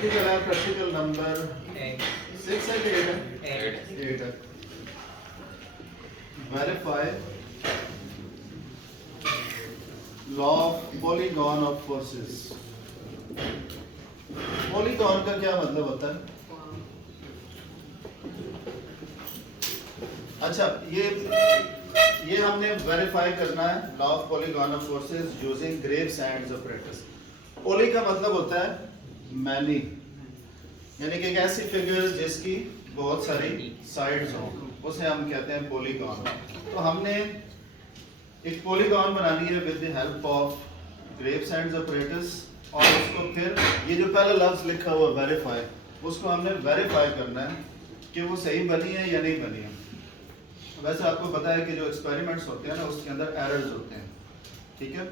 Practical है, practical number 6 है कि 8 है? 8 है। Verify law of polygon of forces. Polygon का क्या मतलब होता है? अच्छा, ये हमने वेरीफाई करना है law of polygon of forces using Graves and operators. Poly का मतलब होता है मैनी, यानी कि एक ऐसी फिगर जिसकी बहुत सारी साइड्स हों, उसे हम कहते हैं पॉलीगॉन। तो हमने एक पॉलीगॉन बनानी है with the help of Graves and operators, और उसको फिर ये जो पहला लफ्ज लिखा हुआ वेरीफाई, उसको हमने वेरीफाई करना है कि वो सही बनी है या नहीं बनी है। वैसे आपको पता है कि जो एक्सपेरिमेंट्स होते हैं ना, उसके अंदर एरर्स होते हैं, ठीक है।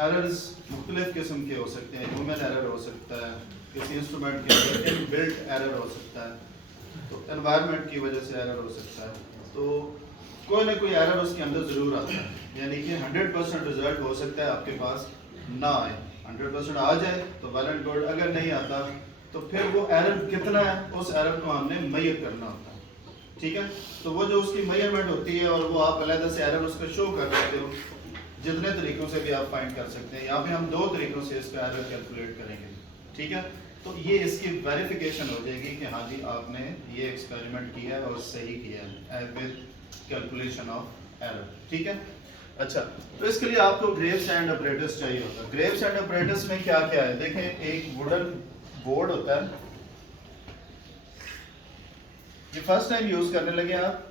एरर्स मुख्तलिफ किस्म के हो सकते हैं, ह्यूमन एरर हो सकता है, किसी इंस्ट्रूमेंट के अंदर इनबिल्ट एरर हो सकता है, तो एनवायरनमेंट की वजह से एरर हो सकता है। तो कोई ना कोई एरर उसके अंदर ज़रूर आता है, यानी कि 100% रिजल्ट हो सकता है आपके पास ना आए। 100% आ जाए तो वेल एंड गुड, अगर नहीं आता तो फिर वो एरर कितना है, उस एरर को हमने मेजर करना होता है, ठीक है। तो वो जो उसकी मेजरमेंट होती है, और वो आप अलग से एरर उसको शो कर सकते हो, जितने तरीकों से भी आप फाइंड कर सकते हैं। यहाँ पे हम 2 तरीकों से इसका एरर कैलकुलेट करेंगे, ठीक है। तो ये इसकी वेरिफिकेशन हो जाएगी कि हाँ जी आपने ये एक्सपेरिमेंट किया है और सही किया है विद कैलकुलेशन ऑफ एरर, ठीक है। अच्छा, तो इसके लिए आपको ग्रेव्स एंड ऑपरेटर्स चाहिए होता है। ग्रेव्स एंड ऑपरेटर्स में क्या क्या है देखें, एक वुडन बोर्ड होता है, ये फर्स्ट टाइम यूज करने लगे आप,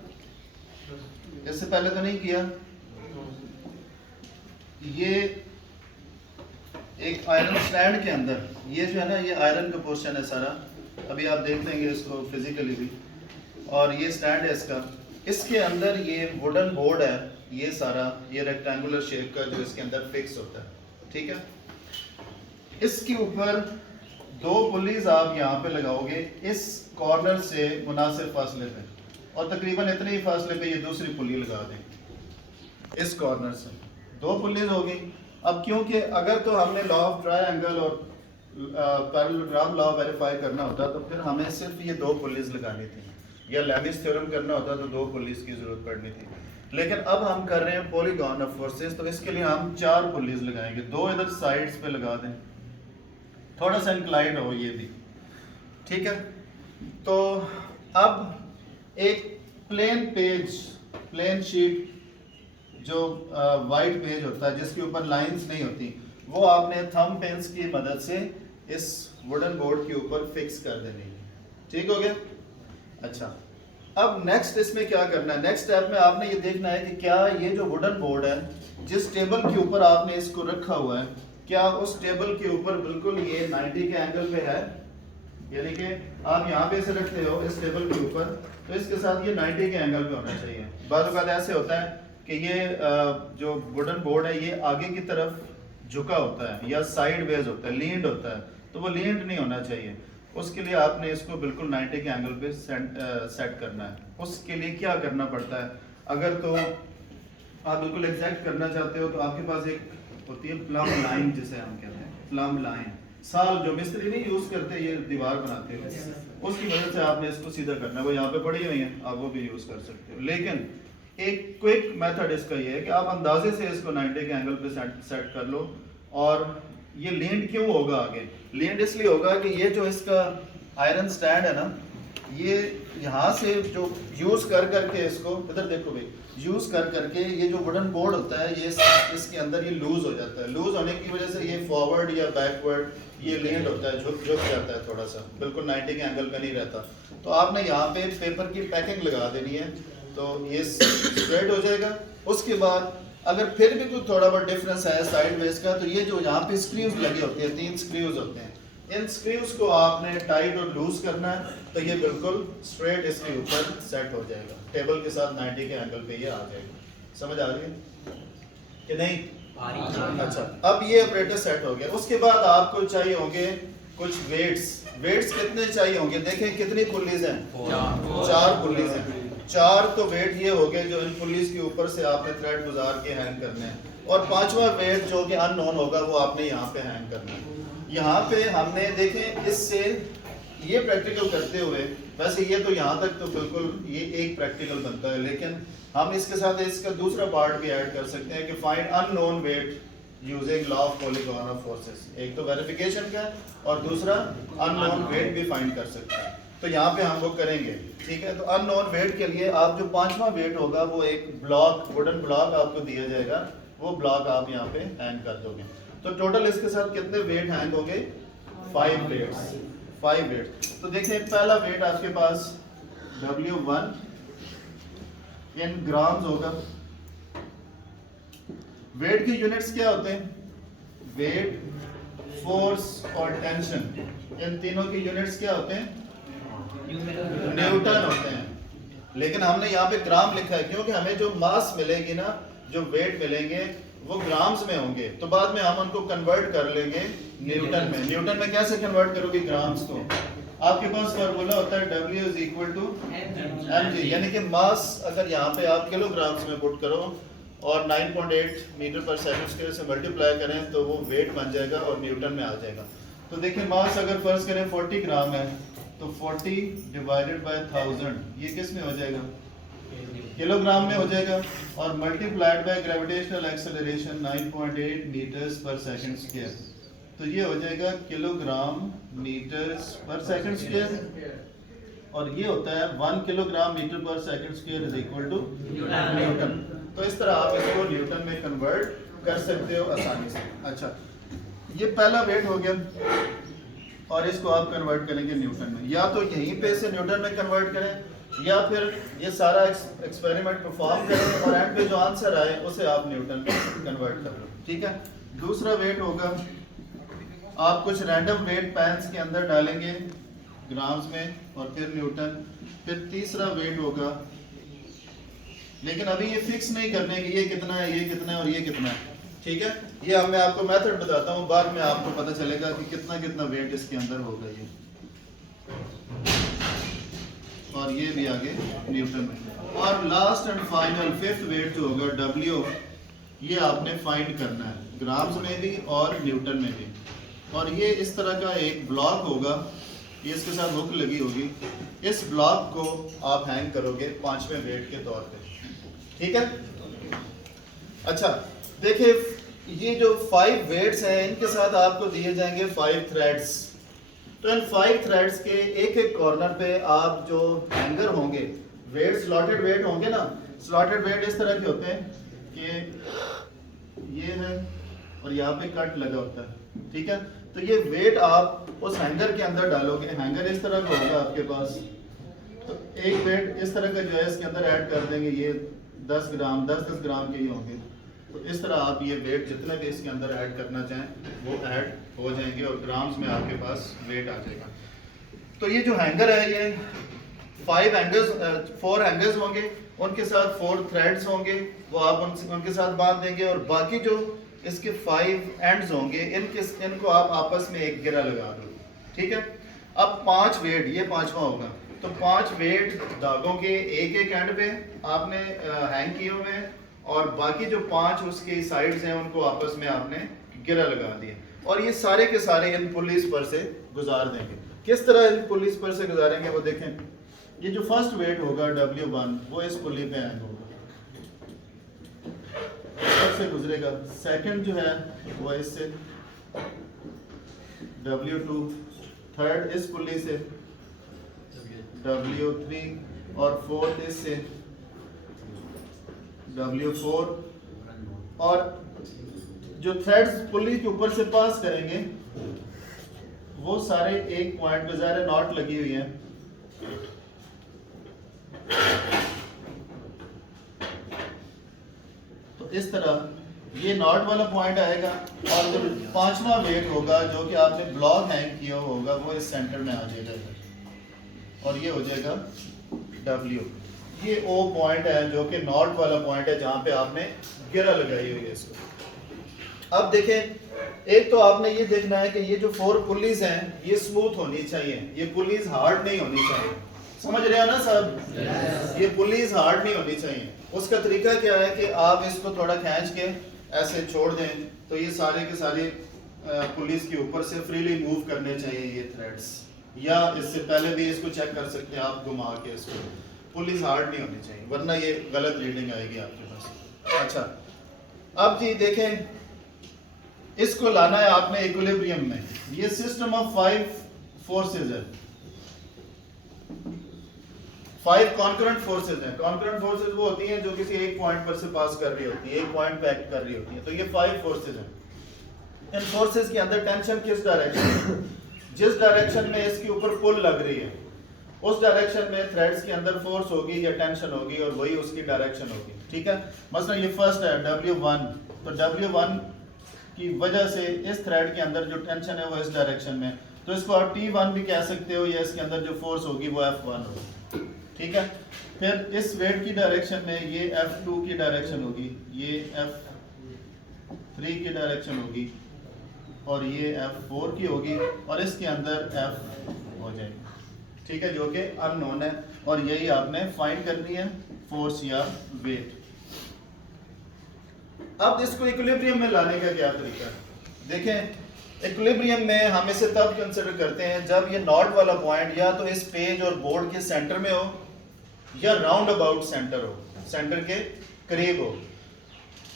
इससे पहले तो नहीं किया। ये एक आयरन स्टैंड के अंदर, ये जो है ना, ये आयरन का पोर्शन है सारा, अभी आप देख लेंगे इसको फिजिकली भी, और ये स्टैंड है इसका, इसके अंदर ये वुडन बोर्ड है, ये सारा, ये रेक्टेंगुलर शेप का जो इसके अंदर फिक्स होता है, ठीक है। इसके ऊपर 2 पुलीज आप यहाँ पे लगाओगे इस कॉर्नर से मुनासिब फासले पे, और तकरीबन इतने ही फासले पे ये दूसरी पुली लगा दें। इस कॉर्नर से 2 पुलीज होगी। अब क्योंकि अगर तो हमने लॉ ऑफ ट्रायंगल और पैरेललोग्राम लॉ वेरीफाई करना होता तो फिर हमें सिर्फ ये 2 पुलीज लगानी थी, या लेमिस थ्योरम करना होता तो 2 पुलीज की जरूरत पड़नी थी। लेकिन अब हम कर रहे हैं पॉलीगॉन ऑफ फोर्सेस, तो इसके लिए हम 4 पुलीज लगाएंगे। 2 इधर साइड्स पे लगा दें, थोड़ा सा इंक्लाइंड हो ये भी, ठीक है। तो अब एक प्लेन पेज, प्लेन शीट जो वाइट पेज होता है जिसके ऊपर लाइंस नहीं होती, वो आपने थंब पेंस की मदद से इस वुडन बोर्ड के ऊपर फिक्स कर देनी है, ठीक हो गया। अच्छा, अब नेक्स्ट इसमें क्या करना है, नेक्स्ट स्टेप में आपने ये देखना है कि क्या ये जो वुडन बोर्ड है, जिस टेबल के ऊपर आपने इसको रखा हुआ है, क्या उस टेबल के ऊपर बिल्कुल ये 90 के एंगल पे है, यानी कि आप यहाँ पे इसे रखते हो इस टेबल के ऊपर, तो इसके साथ ये 90 के एंगल पे होना चाहिए। बार बार ऐसे होता है कि ये जो वुडन बोर्ड है ये आगे की तरफ झुका होता है या साइड वेज होता है, लींड होता है, तो वो लींड नहीं होना चाहिए। उसके लिए आपने इसको बिल्कुल 90 के एंगल पे सेट करना है। उसके लिए क्या करना पड़ता है, अगर तो आप बिल्कुल एग्जैक्ट करना चाहते हो तो आपके पास एक होती है प्लम लाइन, जिसे हम कहते हैं प्लम लाइन, साल जो मिस्त्री नहीं यूज करते, ये दीवार बनाते हैं, उसकी वजह से आपने इसको सीधा करना है। वो यहाँ पे पड़ी हुई है, आप वो भी यूज कर सकते हो। लेकिन एक क्विक मेथड इसका ये है कि आप अंदाजे से इसको 90 के एंगल पे सेट कर लो। और ये लींड क्यों होगा आगे, लींड इसलिए होगा कि ये जो इसका आयरन स्टैंड है ना, ये यहाँ से जो यूज कर करके इसको, इधर देखो भाई, यूज कर करके ये जो वुडन बोर्ड होता है ये इसके अंदर ये लूज हो जाता है। लूज होने की वजह से ये फॉरवर्ड या बैकवर्ड ये लींड होता है, झुक जाता है थोड़ा सा, बिल्कुल 90 के एंगल पे नहीं रहता। तो आपने यहाँ पे पेपर की पैकिंग लगा देनी है, तो ये स्ट्रेट हो जाएगा। उसके बाद अगर फिर भी कोई थोड़ा बहुत डिफरेंस है साइड वेज का, तो ये जो यहाँ पे स्क्रूज लगे होते हैं, 3 स्क्रूज होते हैं, इन स्क्रूज को आपने टाइट और लूज करना है, तो ये बिल्कुल स्ट्रेट इसके ऊपर सेट हो जाएगा, टेबल के साथ 90 के एंगल पे ये आ जाएगा। समझ आ रही है कि नहीं? अच्छा, अब ये ऑपरेटर सेट हो गया। उसके बाद आपको चाहिए होंगे कुछ वेट्स। वेट्स कितने चाहिए होंगे, देखें कितनी पुलीज हैं, 4 पुलीज हैं। 4 तो वेट ये हो गए जो इन पुलिस के ऊपर से आपने थ्रेड गुजार के हैंग करने हैं, और 5वां वेट जो कि अननोन होगा वो आपने यहाँ पे हैंग करना है। यहाँ पे हमने देखें इससे ये प्रैक्टिकल करते हुए, वैसे ये तो यहाँ तक तो बिल्कुल ये एक प्रैक्टिकल बनता है, लेकिन हम इसके साथ इसका दूसरा पार्ट भी ऐड कर सकते हैं कि find unknown weight using law of polygon forces. एक तो वेरिफिकेशन का और दूसरा अननोन वेट भी फाइंड कर सकते हैं। तो यहाँ पे हम वो करेंगे, ठीक है। तो अननोन वेट के लिए आप जो पांचवा वेट होगा वो एक ब्लॉक, वुडन ब्लॉक आपको दिया जाएगा, वो ब्लॉक आप यहाँ पे हैंग कर दोगे। तो टोटल इसके साथ कितने वेट हैंग होंगे? 5 वेट्स, 5 वेट। तो देखिए पहला वेट आपके पास W1 इन ग्राम्स होगा। वेट की यूनिट्स क्या होते हैं? वेट, फोर्स और टेंशन, इन तीनों की यूनिट्स क्या होते हैं? न्यूटन होते हैं। लेकिन हमने यहाँ पे ग्राम लिखा है क्योंकि हमें जो मास मिलेगी ना, जो वेट मिलेंगे वो ग्राम्स में होंगे, तो बाद में हम उनको कन्वर्ट कर लेंगे न्यूटन में। न्यूटन में कैसे कन्वर्ट करोगे ग्राम्स को? आपके पास फार्मूला होता है W is equal to mg, यानी कि मास अगर यहाँ पे आप किलोग्राम्स में पुट करो और 9.8 मीटर पर सेकंड स्क्वायर से मल्टीप्लाई करें तो वो वेट बन जाएगा और न्यूटन में आ जाएगा। तो देखिए मास अगर फर्ज करें 40 ग्राम है तो 40 डिवाइडेड बाय 1000 ये किस में हो जाएगा? किलोग्राम में हो जाएगा, और multiplied by gravitational acceleration 9.8 metres per second square, तो ये हो जाएगा kilogram metres per second square, और ये होता है 1 kilogram metre per second square is equal to newton. तो इस तरह आप इसको न्यूटन में कन्वर्ट कर सकते हो आसानी से। अच्छा, ये पहला वेट हो गया और इसको आप कन्वर्ट करेंगे न्यूटन में, या तो यहीं पे से न्यूटन में कन्वर्ट करें या फिर ये सारा एक्सपेरिमेंट परफॉर्म करें और एंड पे जो आंसर आए उसे आप न्यूटन में कन्वर्ट कर लो, ठीक है। दूसरा वेट होगा, आप कुछ रैंडम वेट पैंस के अंदर डालेंगे ग्राम्स में और फिर न्यूटन। फिर तीसरा वेट होगा, लेकिन अभी ये फिक्स नहीं करने कि ये कितना है, ये कितना है और ये कितना है, ठीक है। ये मैं आपको मेथड बताता हूँ, बाद में आपको पता चलेगा कि कितना कितना वेट इसके अंदर होगा ये, और ये भी आगे न्यूटन में। और last and final fifth weight जो होगा W, ये आपने फाइंड करना है ग्राम्स में भी और न्यूटन में भी। और ये इस तरह का एक ब्लॉक होगा, ये इसके साथ हुक लगी होगी, इस ब्लॉक को आप हैंग करोगे पांचवें वेट के तौर पे, ठीक है। अच्छा देखिए, ये जो 5 वेट्स हैं इनके साथ आपको दिए जाएंगे 5 थ्रेड्स। तो इन 5 थ्रेड्स के एक एक कॉर्नर पे आप जो हैंगर होंगे, वेट स्लॉटेड वेट होंगे ना, स्लॉटेड वेट इस तरह के होते हैं कि ये है और यहाँ पे कट लगा होता है, ठीक है। तो ये वेट आप उस हैंगर के अंदर डालोगे, हैंगर इस तरह का होगा आपके पास, तो एक वेट इस तरह का जो है इसके अंदर ऐड कर देंगे, ये 10 ग्राम 10-10 ग्राम के ही होंगे। तो इस तरह आप ये वेट जितने भी इसके अंदर ऐड करना चाहें वो ऐड हो जाएंगे और ग्राम्स में आपके पास वेट आ जाएगा। तो ये जो हैंगर है ये 4 हैंगर्स होंगे, उनके साथ 4 थ्रेड्स होंगे, वो आप उनके साथ बांध देंगे, और बाकी जो इसके 5 एंड्स होंगे इनको आप आपस में एक गिरा लगा दो, ठीक है। अब 5 वेट, ये पांचवा होगा, तो 5 वेट धागों के एक एक एंड पे आपने हैंग किए हुए हैं, और बाकी जो 5 उसके साइड्स हैं उनको आपस में आपने गिरा लगा दिया, और ये सारे के सारे इन पुलिस पर से गुजार देंगे। किस तरह इन पुलिस पर से गुजारेंगे वो देखें। ये जो फर्स्ट वेट होगा W1 वो इस पुली पे हैंग होगा, से गुजरेगा। सेकंड जो है वो इससे, W2, थर्ड इस पुली से, W3, और फोर्थ इससे W4, और जो थ्रेड्स पुली के ऊपर से पास करेंगे वो सारे एक पॉइंट पे, ज़ाहिर नॉट लगी हुई है, तो इस तरह ये नॉट वाला पॉइंट आएगा, और जो पांचवा वेट होगा जो कि आपने ब्लॉक हैंग किया होगा वो इस सेंटर में आ जाएगा, और ये हो जाएगा W। ये O पॉइंट है जो कि नॉट वाला पॉइंट है जहां पे आपने गिरा लगाई हुई है इसको। अब देखें, एक तो आपने ये देखना है कि ये जो 4 पुलीज हैं ये स्मूथ होनी चाहिए, ये पुलीज हार्ड नहीं होनी चाहिए, समझ रहे हो ना साहब। ये पुलीज हार्ड नहीं होनी चाहिए। उसका तरीका क्या है कि आप इसको थोड़ा खींच के ऐसे छोड़ दें तो ये सारे के सारे पुलिस के ऊपर से फ्रीली मूव करने चाहिए ये थ्रेड्स, या इससे पहले भी इसको चेक कर सकते हैं आप घुमा के इसको। पुलिस हार्ड नहीं होनी चाहिए वरना ये गलत रीडिंग आएगी आपके पास। अच्छा अब जी देखें, इसको लाना है आपने इक्विलिब्रियम में। ये सिस्टम ऑफ 5 फोर्सेस है, 5 कॉन्करेंट फोर्सेस हैं। कॉन्करेंट फोर्सेस वो होती हैं जो किसी एक पॉइंट पर से पास कर रही होती है, एक पॉइंट पे एक्ट कर रही होती है। तो ये 5 फोर्सेस हैं। इन फोर्सेस के अंदर टेंशन किस डायरेक्शन, जिस डायरेक्शन में इसके ऊपर पुल लग रही है उस डायरेक्शन में थ्रेड्स के अंदर फोर्स होगी या टेंशन होगी और वही उसकी डायरेक्शन होगी। ठीक है, मसलन ये फर्स्ट है W1, तो W1 की वजह से इस थ्रेड के अंदर जो टेंशन है वो इस डायरेक्शन में, तो इसको आप T1 भी कह सकते हो, या इसके अंदर जो फोर्स होगी वो F1 होगी। ठीक है, फिर इस वेट की डायरेक्शन में ये F2 की डायरेक्शन होगी, ये F3 की डायरेक्शन होगी और ये F4 की होगी और इसके अंदर F हो जाएगी। ठीक है, जो कि अननोन है और यही आपने फाइंड करनी है फोर्स या वेट। अब इसको इक्विलिब्रियम में लाने का क्या तरीका है? देखें, इक्विलिब्रियम में हम इसे तब कंसिडर करते हैं जब ये नॉट वाला पॉइंट या तो इस पेज और बोर्ड के सेंटर में हो या राउंड अबाउट सेंटर हो, सेंटर के करीब हो।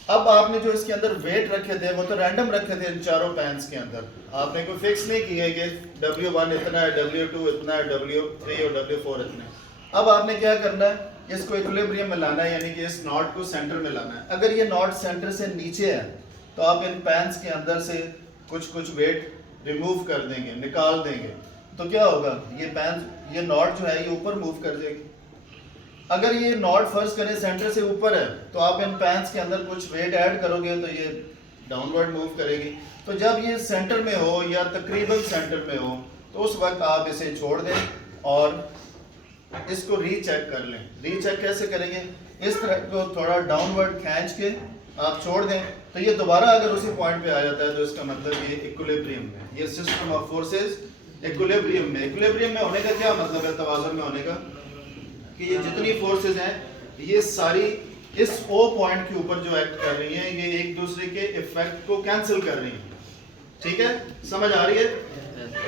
अब आपने जो इसके अंदर वेट रखे थे वो तो रैंडम रखे थे इन चारों पैन्स के अंदर, आपने कोई फिक्स नहीं किया है कि W1 इतना है, W2 इतना है, W3 और W4 इतना है। अब आपने क्या करना है, इसको इक्विलिब्रियम में लाना है, यानी कि इस नॉट को सेंटर में लाना है। अगर ये नॉट सेंटर से नीचे है तो आप इन पैन्स के अंदर से कुछ वेट रिमूव कर देंगे, निकाल देंगे, तो क्या होगा, ये पैन, ये नॉट जो है ये ऊपर मूव कर जाएगी। अगर ये नॉट फर्स्ट करें सेंटर से ऊपर है तो आप इन पैन्स के अंदर कुछ वेट ऐड करोगे तो ये डाउनवर्ड मूव करेगी। तो जब ये सेंटर में हो या तकरीबन सेंटर में हो तो उस वक्त आप इसे छोड़ दें और इसको रीचेक कर लें। रीचेक कैसे करेंगे, इस तरह को थोड़ा डाउनवर्ड खींच के आप छोड़ दें तो ये दोबारा अगर उसी पॉइंट पे आ जाता है तो इसका मतलब ये इक्विलिब्रियम में, ये सिस्टम ऑफ फोर्सेस इक्विलिब्रियम में। इक्विलिब्रियम में होने का क्या मतलब है, तवाज़ुन में होने का, कि ये जितनी फोर्सेस हैं ये सारी इस O पॉइंट के ऊपर जो एक्ट कर रही हैं ये एक दूसरे के इफेक्ट को कैंसिल कर रही हैं। ठीक है, समझ आ रही है,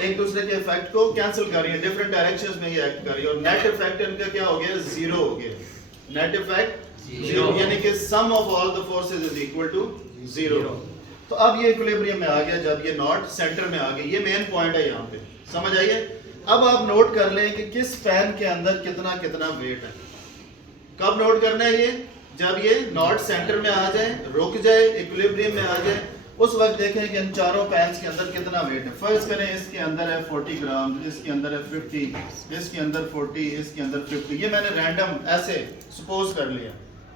एक दूसरे के इफेक्ट को कैंसिल कर रही है, डिफरेंट डायरेक्शंस में ये एक्ट कर रही है। और नेट इफेक्ट इनका क्या हो गया, जीरो हो गया। नेट इफेक्ट जीरो, यानी कि sum of all the forces is equal to zero. तो अब ये इक्विलिब्रियम में आ गया जब ये नॉट सेंटर में आ गई। ये मेन पॉइंट है यहाँ पे, समझ आइए। अब आप नोट कर लें कि किस पैन के अंदर कितना कितना वेट है। कब नोट करना है ये, जब ये नॉट सेंटर में आ जाए, रुक जाए, इक्विलिब्रियम में आ जाए, उस वक्त देखें कि इन चारों पैन्स के अंदर कितना वेट है। फर्ज करें इसके अंदर है 40 ग्राम, इसके अंदर है 50, इसके अंदर 40, इसके अंदर 50। ये मैंने रैंडम ऐसे सपोज कर लिया।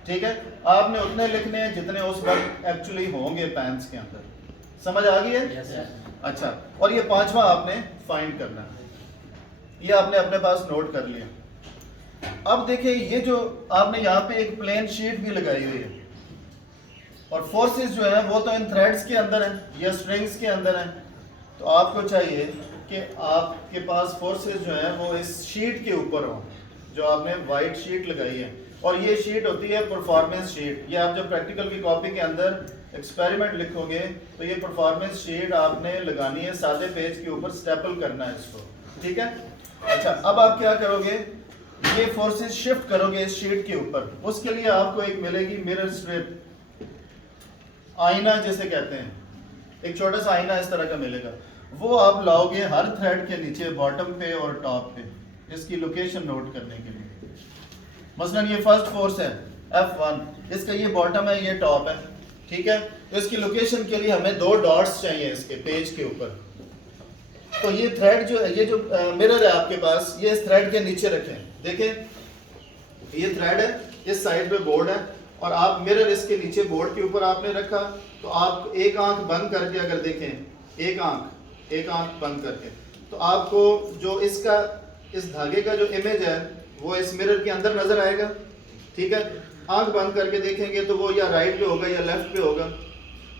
ठीक है, आपने उतने लिखने हैं जितने उस वक्त एक्चुअली होंगे पैन्स के अंदर। समझ आ गई है? अच्छा, और ये पांचवा आपने फाइंड करना है, ये आपने अपने पास नोट कर लिया। अब देखिए, ये जो आपने यहाँ पे एक प्लेन शीट भी लगाई हुई है और फोर्सेस जो है वो तो इन थ्रेड्स के अंदर हैं या स्ट्रिंग्स के अंदर हैं। तो आपको चाहिए कि आपके पास फोर्सेस जो है वो इस शीट के ऊपर हो, जो आपने वाइट शीट लगाई है। और ये शीट होती है परफॉर्मेंस शीट। ये आप जब प्रैक्टिकल की कॉपी के अंदर एक्सपेरिमेंट लिखोगे तो ये परफॉर्मेंस शीट आपने लगानी है, सादे पेज के ऊपर स्टेपल करना है इसको। ठीक है, अच्छा, अब आप क्या करोगे, ये फोर्सेस शिफ्ट करोगे इस शीट के ऊपर। उसके लिए आपको एक मिलेगी मिरर स्ट्रिप, आईना जिसे कहते हैं, एक छोटा सा आईना इस तरह का मिलेगा। वो आप लाओगे हर थ्रेड के नीचे, बॉटम पे और टॉप पे, इसकी लोकेशन नोट करने के लिए। मसलन ये फर्स्ट फोर्स है F1, इसका ये बॉटम है, ये टॉप है। ठीक है, तो इसकी लोकेशन के लिए हमें 2 डॉट्स चाहिए इसके पेज के ऊपर। तो ये थ्रेड जो है, ये जो मिरर है आपके पास, ये इस थ्रेड के नीचे रखें। देखें, ये थ्रेड है, इस साइड पे बोर्ड है और आप मिरर इसके नीचे बोर्ड के ऊपर आपने रखा। तो आप एक आंख बंद करके अगर देखें, एक आंख बंद करके, तो आपको जो इसका, इस धागे का जो इमेज है वो इस मिरर के अंदर नजर आएगा। ठीक है, आंख बंद करके देखेंगे तो वो या राइट पे होगा या लेफ्ट पे होगा।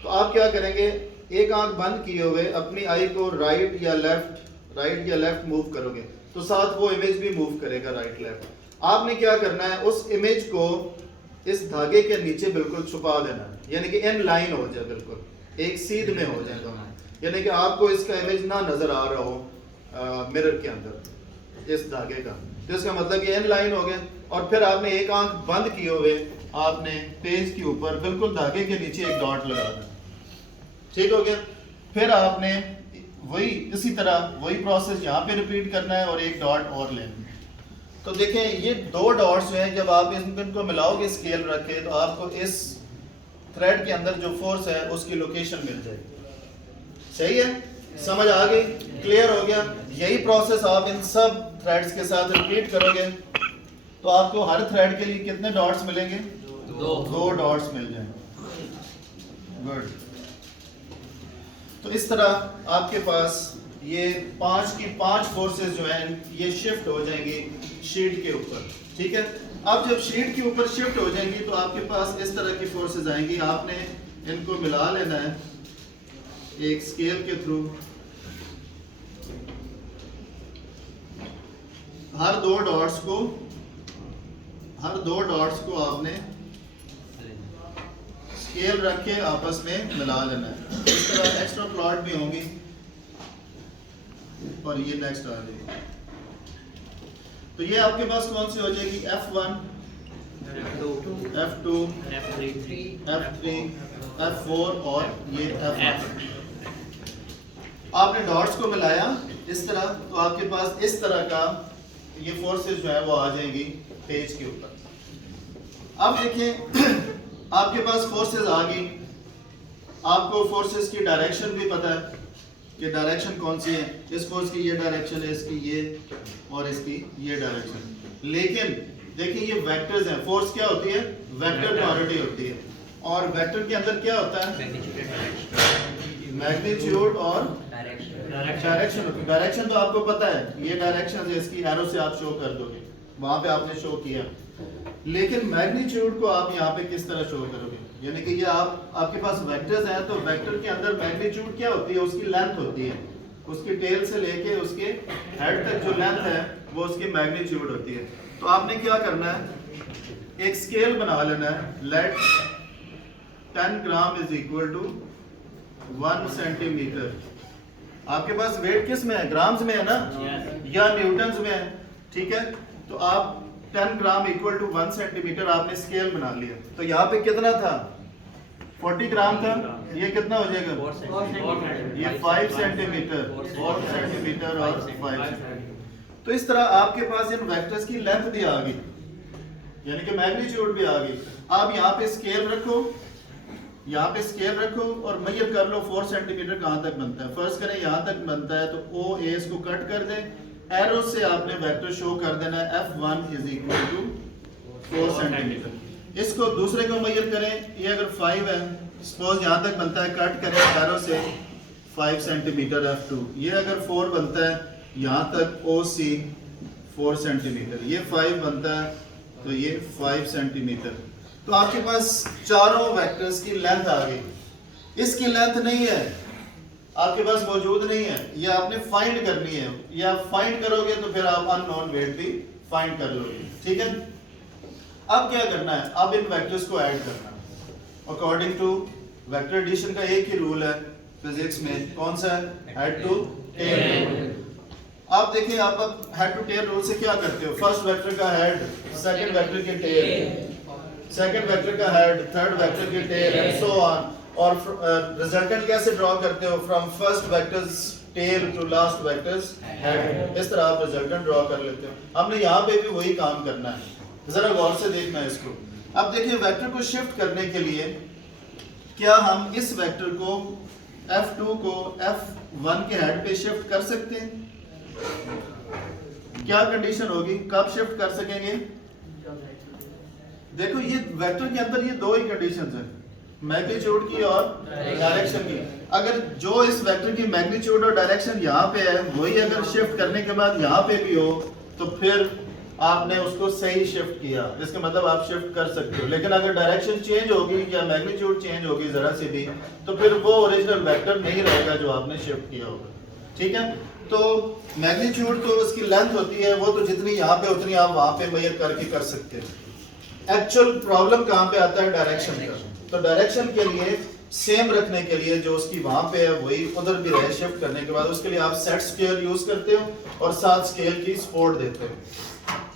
तो आप क्या करेंगे, एक आंख बंद किए हुए अपनी आई को राइट या लेफ्ट मूव करोगे तो साथ वो इमेज भी मूव करेगा राइट लेफ्ट। आपने क्या करना है, उस इमेज को इस धागे के नीचे बिल्कुल छुपा देना है, यानी कि इन लाइन हो जाए, बिल्कुल एक सीध में हो जाए दोनों। यानी कि आपको इसका इमेज ना नजर आ रहा हो मिरर के अंदर इस धागे का, तो इसका मतलब ये इन लाइन हो गया। और फिर आपने एक आंख बंद किए हुए आपने पेज के ऊपर बिल्कुल धागे के नीचे एक डॉट लगा देना, ठीक हो गया। फिर आपने वही इसी तरह वही प्रोसेस यहाँ पे रिपीट करना है और एक डॉट और लेना है। तो देखें ये दो डॉट्स जो हैं जब आप इनको मिलाओगे स्केल रख के तो आपको इस थ्रेड के अंदर जो फोर्स है उसकी लोकेशन मिल जाएगी। सही है, समझ आ गई, क्लियर हो गया। यही प्रोसेस आप इन सब थ्रेड्स के साथ रिपीट करोगे तो आपको हर थ्रेड के लिए कितने डॉट्स मिलेंगे? दो डॉट्स मिल जाएंगे। गुड। तो इस तरह आपके पास ये 5 की 5 फोर्सेस जो हैं ये शिफ्ट हो जाएंगी शीट के ऊपर, ठीक है। अब जब शीट के ऊपर शिफ्ट हो जाएंगी तो आपके पास इस तरह की फोर्सेस आएंगी। आपने इनको मिला लेना है एक स्केल के थ्रू। हर दो डॉट्स को आपने स्केल रख के आपस में मिला लेना है। इस तरह एक्स्ट्रा प्लॉट भी होंगी और ये नेक्स्ट आ जाएगी। तो ये आपके पास कौन सी हो जाएगी? F1, F2, F3, F4 और ये F5। आपने डॉट्स को मिलाया इस तरह तो आपके पास इस तरह का ये फोर्सेस जो है वो आ जाएंगी पेज के ऊपर। अब देखिए आपके पास फोर्सेस आ गई, आपको फोर्सेस की डायरेक्शन भी पता है कि डायरेक्शन कौन सी है। इस फोर्स की ये डायरेक्शन है, इसकी ये और इसकी ये डायरेक्शन। लेकिन देखिए ये वेक्टर्स हैं। फोर्स क्या होती है? वेक्टर क्वांटिटी होती है। और वेक्टर के अंदर क्या होता है? मैग्नीट्यूड और डायरेक्शन। डायरेक्शन तो आपको पता है, ये डायरेक्शन है, इसकी एरो से आप शो कर दोगे, वहां पे आपने शो किया। लेकिन मैग्नीट्यूड को आप यहाँ पे किस तरह शो करोगे? यानी कि ये आपके पास वेक्टर्स हैं तो वेक्टर के अंदर मैग्नीट्यूड क्या होती है? उसकी लेंथ होती है। उसकी टेल से लेके उसके हेड तक जो लेंथ है वो उसकी मैग्नीट्यूड होती है। तो आपने क्या करना है, एक स्केल बना लेना है। Let 10 gram is equal to 1 centimetre. आपके पास वेट किस में है? ग्राम्स में है ना, या न्यूटन्स में है, ठीक है। तो आप 10 ग्राम इक्वल टू 1 सेंटीमीटर आपने स्केल बना लिया। तो यहाँ पे कितना था? 40 ग्राम था। ये कितना हो जाएगा? ये 5 सेंटीमीटर, 4 सेंटीमीटर और 5। तो इस तरह आपके पास इन वेक्टर्स की लेंथ भी आ गई, यानी कि मैग्नीट्यूड भी आ गई। आप यहाँ पे स्केल रखो, यहाँ पे स्केल रखो और मेजर कर लो 4 सेंटीमीटर कहाँ तक बनता है। फर्स्ट करें यहाँ तक बनता है तो ओ ए इसको कट कर दें, एरो से आपने वेक्टर शो कर देना है F1 is equal to 4 centimetre. इसको दूसरे को मेजर करें, ये अगर 5 है, सपोज यहाँ तक बनता है, कट करें एरो से 5 सेंटीमीटर F2। ये अगर 4 बनता है, यहाँ तक OC 4 सेंटीमीटर, ये 5 बनता है तो ये 5 सेंटीमीटर। तो आपके पास चारों वेक्टर्स की लेंथ आ गई। इसकी लेंथ नहीं है, आपके पास मौजूद नहीं है, ये आपने फाइंड करनी है। या फाइंड करोगे तो फिर आप अननोन वेट भी फाइंड कर लोगे, ठीक है। अब क्या करना है? अब इन वेक्टर्स को ऐड करना है। अकॉर्डिंग टू वेक्टर एडिशन का एक ही रूल है फिजिक्स में, कौन सा है? Head to tail. आप देखिए, आप अब हेड टू टेल रूल से क्या करते हो? फर्स्ट वेक्टर का हेड, सेकंड वेक्टर की टेल, सेकंड वेक्टर का हेड, थर्ड वेक्टर की टेल एंड सो ऑन। और रिजल्टेंट कैसे ड्रॉ करते हो? From first vector's tail to last vector's head. इस तरह आप रिजल्टेंट ड्रॉ कर लेते हो। हमने यहाँ पे भी वही काम करना है, जरा गौर से देखना है इसको। अब देखिए, वेक्टर को शिफ्ट करने के लिए क्या हम इस वेक्टर को F2 को F1 के हेड पे शिफ्ट कर सकते हैं? क्या कंडीशन होगी, कब शिफ्ट कर सकेंगे? देखो, ये वेक्टर के अंदर ये दो ही कंडीशंस हैं, मैग्नीट्यूड की और डायरेक्शन की। अगर जो इस वेक्टर की मैग्नीट्यूड और डायरेक्शन यहाँ पे है वही अगर शिफ्ट करने के बाद यहाँ पे भी हो तो फिर आपने उसको सही शिफ्ट किया, इसका मतलब आप शिफ्ट कर सकते हो। लेकिन अगर डायरेक्शन चेंज होगी या मैग्नीट्यूड चेंज होगी जरा सी भी, तो फिर वो ओरिजिनल वेक्टर नहीं रहेगा जो आपने शिफ्ट किया होगा, ठीक है। तो मैग्नीट्यूड तो उसकी लेंथ होती है, वो तो जितनी यहाँ पे उतनी आप वहाँ पे मेजर करके कर सकते हैं। एक्चुअल प्रॉब्लम कहाँ पे आता है? डायरेक्शन का। तो डायरेक्शन के लिए सेम रखने के लिए जो उसकी वहां पे है वही उधर भी रहे शिफ्ट करने के बाद, उसके लिए आप सेट स्केल यूज करते हो और साथ स्केल की सपोर्ट देते हो।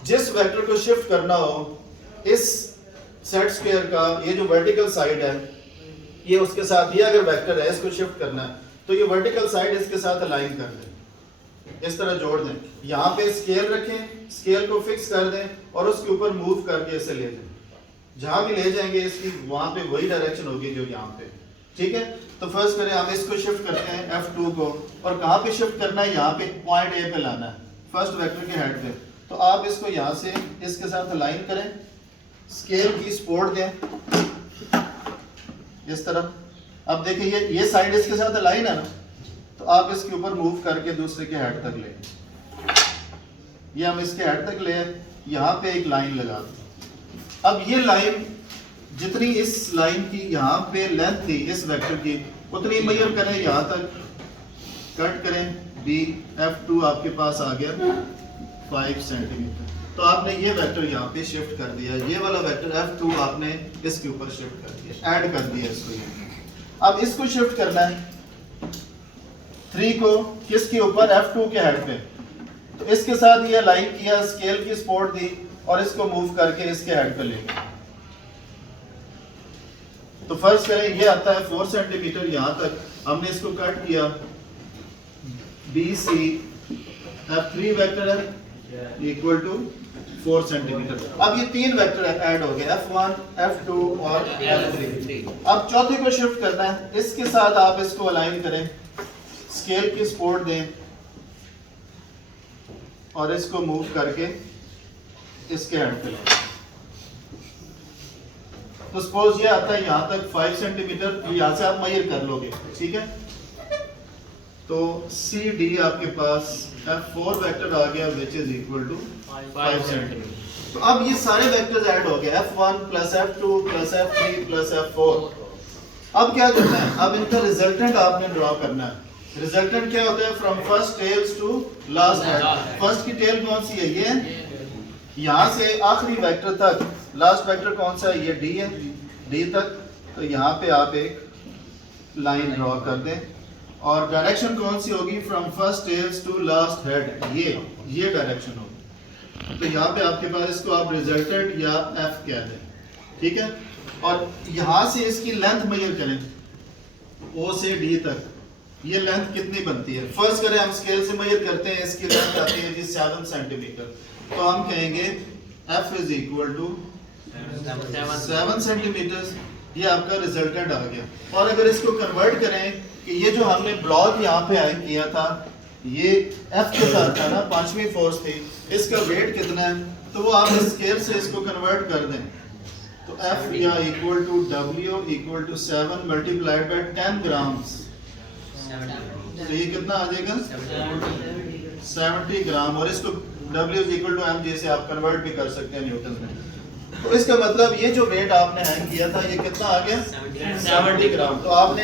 जिस वेक्टर को शिफ्ट करना हो इस सेट स्केल का ये जो वर्टिकल साइड है ये उसके साथ, ये अगर वेक्टर है इसको शिफ्ट करना है तो ये वर्टिकल साइड इसके साथ अलाइन कर दें, इस तरह जोड़ दें। यहाँ पे स्केल रखें, स्केल को फिक्स कर दें और उसके ऊपर मूव करके इसे ले जाएं। जहां भी ले जाएंगे इसकी वहां पे वही डायरेक्शन होगी जो यहाँ पे, ठीक है। तो फर्स्ट करें हम इसको शिफ्ट करते हैं F2 को, और कहाँ पे शिफ्ट करना है, यहाँ पे पॉइंट A पे लाना है फर्स्ट वेक्टर के हेड पे। तो आप इसको यहाँ से इसके साथ अलाइन करें, स्केल की सपोर्ट दें इस तरफ। अब देखिए ये साइड इसके साथ अलाइन है ना, तो आप इसके ऊपर मूव करके दूसरे के हेड तक ले, ये हम इसके हेड तक ले, यहाँ पे एक लाइन लगा दें। अब ये लाइन जितनी इस लाइन की यहाँ पे लेंथ थी इस वेक्टर की उतनी मेजर करें, यहाँ तक कट करें B, F2 आपके पास आ गया 5 सेंटीमीटर। तो आपने ये वेक्टर यहाँ पे शिफ्ट कर दिया, ये वाला वेक्टर F2 आपने इसके ऊपर शिफ्ट कर दिया, ऐड कर दिया इसको यहाँ। अब इसको शिफ्ट करना है 3 को किसके ऊपर, F2 के हेड पे। तो इसके साथ ये लाइन किया, स्केल की सपोर्ट दी और इसको मूव करके इसके हेड पे ले गए। तो फर्स्ट करें ये आता है 4 सेंटीमीटर, यहाँ तक हमने इसको कट किया, BC F3 वेक्टर है इक्वल टू 4 सेंटीमीटर। अब ये 3 वेक्टर ऐड हो गए F1, F2 और F3। अब चौथे को शिफ्ट करना है, इसके साथ आप इसको अलाइन करें, स्केल की सपोर्ट दें और इसको मूव करके इसके हेड पे लें। तो सपोज ये आता है यहाँ तक 5 सेंटीमीटर, यहाँ से आप मेजर कर लोगे, ठीक है। तो CD आपके पास F4 वेक्टर आ गया which is equal to 5 centimetre. तो अब ये सारे वेक्टर्स ऐड हो गए F1 plus F2 plus F3 plus F4। अब क्या करना है, अब इनका रिजल्टेंट आपने ड्रॉ करना है। रिजल्टेंट क्या होता है, from first tails to last head. First की टेल कौन सी है, ये यहाँ से आखिरी वेक्टर तक, लास्ट वेक्टर कौन सा है, ये D है, D तक। तो यहाँ पे आप एक लाइन ड्रॉ कर दें और डायरेक्शन कौन सी होगी, from first tails to last head, ये डायरेक्शन होगी। तो यहाँ पे आपके पास इसको आप रिजल्टेंट या F कह दें, ठीक है। और यहाँ से इसकी लेंथ मेजर करें O से D तक, ये लेंथ कितनी बनती है। फर्स्ट करें हम स्केल से मेजर करते हैं, इसकी लेंथ आती है जी 7 सेंटीमीटर। तो हम कहेंगे F is equal to 7 centimetre. ये आपका रिजल्टेंट आ गया। और अगर इसको कन्वर्ट करें कि ये जो हमने ब्लॉक यहाँ पे आइन किया था ये F के साथ था ना, 5वीं फोर्स थी, इसका वेट कितना है, तो वो आप स्केल से इसको कन्वर्ट कर दें। तो F या equal to W equal to 7 multiplied by 10 grams. तो ये कितना आ जाएगा 70 ग्राम। और इसको W is equal to mg से आप कन्वर्ट भी कर सकते हैं न्यूटन में। तो इसका मतलब ये जो वेट आपने हैंग किया था ये कितना आ गया 70 ग्राम। तो आपने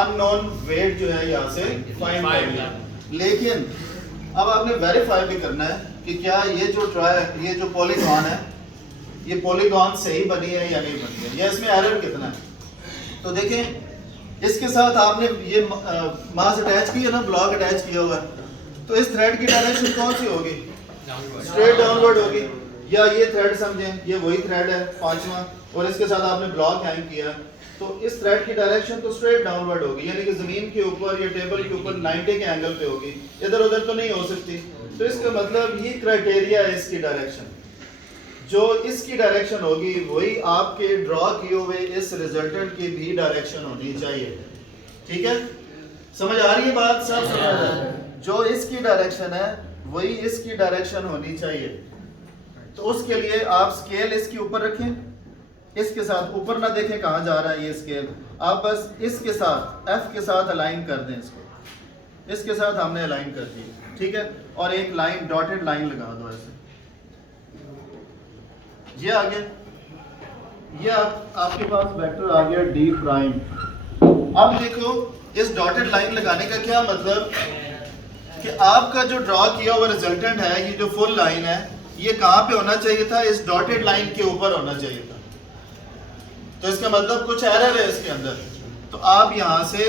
अननोन वेट जो है यहाँ से फाइंड कर लिया। लेकिन अब आपने वेरीफाई भी करना है कि क्या ये जो पॉलीगॉन है ये पॉलीगॉन सही बनी है या नहीं बनी है, या इसमें एरर कितना है। तो देखें इसके साथ आपने ये मास अटैच किया ना, ब्लॉक अटैच किया हुआ है, तो इस थ्रेड की डायरेक्शन कौन सी होगी, स्ट्रेट डाउनवर्ड होगी। या ये थ्रेड समझें, ये वही थ्रेड है 5वां, और इसके साथ आपने ब्लॉक हैंग किया, तो इस थ्रेड की डायरेक्शन तो स्ट्रेट डाउनवर्ड होगी, यानी कि जमीन के ऊपर या टेबल के ऊपर 90 के एंगल पे होगी, इधर उधर तो नहीं हो सकती। तो इसका मतलब ये क्राइटेरिया है इसकी डायरेक्शन, जो इसकी डायरेक्शन होगी वही आपके ड्रॉ किए हुए इस रिजल्टेंट की भी डायरेक्शन होनी चाहिए। ठीक है, समझ आ रही है बात, सब समझ आ रहा है। जो इसकी डायरेक्शन है वही इसकी डायरेक्शन होनी चाहिए। तो उसके लिए आप स्केल इसके ऊपर रखें, इसके साथ ऊपर ना देखें कहाँ जा रहा है ये स्केल, आप बस इसके साथ F के साथ अलाइन कर दें, इसको इसके साथ हमने अलाइन कर दी, ठीक है। और एक लाइन डॉटेड लाइन लगा दो ऐसे, ये आ गया, ये आपके पास वेक्टर आ गया D प्राइम। अब देखो इस डॉटेड लाइन लगाने का क्या मतलब कि आपका जो ड्रॉ किया हुआ रिजल्टेंट है, ये जो फुल लाइन है, ये कहाँ पे होना चाहिए था, इस डॉटेड लाइन के ऊपर होना चाहिए था। तो इसका मतलब कुछ एरर है इसके अंदर। तो आप यहाँ से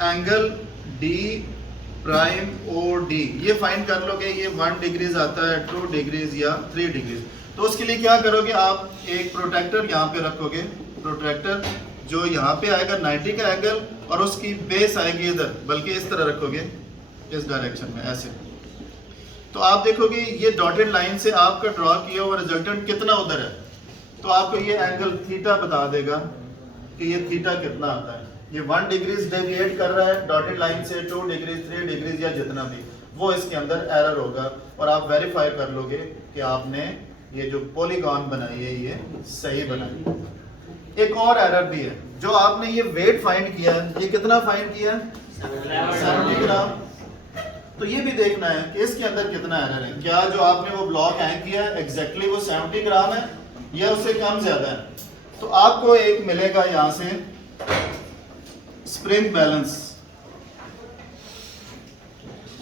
angle D prime O D ये फाइंड कर लोगे, ये 1 डिग्रीज आता है, 2 डिग्रीज या 3 डिग्रीज। तो उसके लिए क्या करोगे, आप एक प्रोट्रैक्टर यहाँ पे रखोगे, प्रोट्रैक्टर जो यहाँ पे आएगा 90 का एंगल, और उसकी बेस आएगी इधर, बल्कि इस तरह रखोगे, इस डायरेक्शन में ऐसे। तो आप देखोगे ये डॉटेड लाइन से आपका ड्रॉ किया हुआ रिजल्टेंट कितना उधर है, तो आपको ये एंगल थीटा बता देगा कि ये थीटा कितना आता है। ये 1 डिग्रीज डेविएट कर रहा है डॉटेड लाइन से, 2 डिग्रीज, 3 डिग्रीज या जितना भी, वो इसके अंदर एरर होगा, और आप वेरीफाई कर लोगे कि आपने ये जो पॉलीगॉन बनाई है ये सही बनाई। एक और एरर भी है, जो आपने ये वेट फाइंड किया, ये कितना फाइंड किया, 70 ग्राम। तो ये भी देखना है कि इसके अंदर कितना एरर है, क्या जो आपने वो ब्लॉक हैंग किया है एग्जैक्टली वो 70 ग्राम है या उससे कम ज्यादा है। तो आपको एक मिलेगा यहाँ से स्प्रिंग बैलेंस,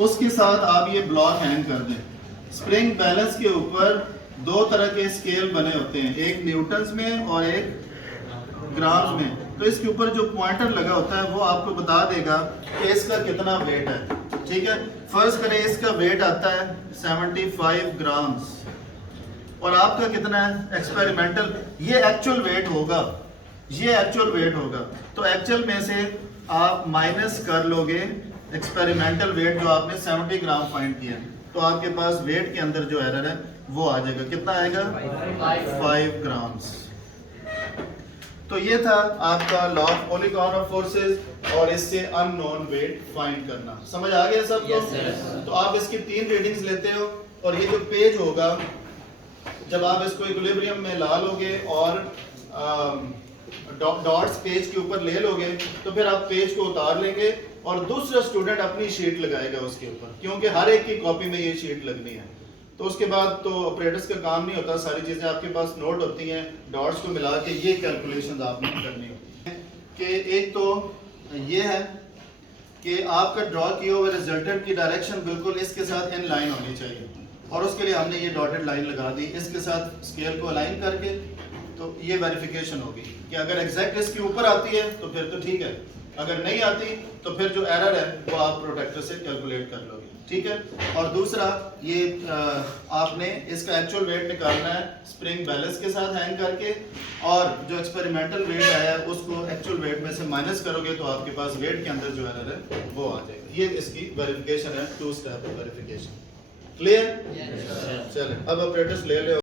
उसके साथ आप ये ब्लॉक हैंग कर दें। स्प्रिंग बैलेंस के ऊपर 2 तरह के स्केल बने होते हैं, एक न्यूटन्स में और एक ग्राम्स में। तो इसके ऊपर जो पॉइंटर लगा होता है वो आपको बता देगा कि इसका कितना वेट है, ठीक है। फर्ज करें इसका वेट आता है 75 ग्राम्स, और आपका कितना है एक्सपेरिमेंटल, ये एक्चुअल वेट होगा, ये एक्चुअल वेट होगा। तो एक्चुअल में से आप माइनस कर लोगे एक्सपेरिमेंटल वेट जो आपने 70 ग्राम फाइंड किया, तो आपके पास वेट के अंदर जो एरर है वो आ जाएगा, कितना आएगा 5 ग्राम्स। तो ये था आपका law of polygon of forces, और इससे अननोन वेट फाइंड करना। समझ आ गया सबको? तो आप इसकी 3 रीडिंग्स लेते हो, और ये जो पेज होगा जब आप इसको इक्विलिब्रियम में ला लोगे और डॉट्स पेज के ऊपर ले लोगे, तो फिर आप पेज को उतार लेंगे और दूसरा स्टूडेंट अपनी शीट लगाएगा उसके ऊपर, क्योंकि हर एक की कॉपी में ये शीट लगनी है। तो उसके बाद तो ऑपरेटर्स का काम नहीं होता, सारी चीज़ें आपके पास नोट होती हैं, डॉट्स को मिला के ये कैलकुलेशंस आपने करनी होती हैं। कि एक तो ये है कि आपका ड्रॉ किया हुआ रिजल्टेंट की डायरेक्शन बिल्कुल इसके साथ इन लाइन होनी चाहिए, और उसके लिए हमने ये डॉटेड लाइन लगा दी इसके साथ स्केल को अलाइन करके। तो ये वेरिफिकेशन होगी कि अगर एग्जैक्ट इसके ऊपर आती है तो फिर तो ठीक है, अगर नहीं आती तो फिर जो एरर है वो आप प्रोटेक्टर से कैलकुलेट कर लोगे, ठीक है। और दूसरा ये आपने इसका एक्चुअल वेट निकालना है स्प्रिंग बैलेंस के साथ हैंग करके, और जो एक्सपेरिमेंटल वेट आया है उसको एक्चुअल वेट में से माइनस करोगे तो आपके पास वेट के अंदर जो एरर है वो आ जाएगा। ये इसकी वेरिफिकेशन है, 2 स्टेप वेरिफिकेशन। क्लियर? चलिए अब ऑपरेटर्स ले ले।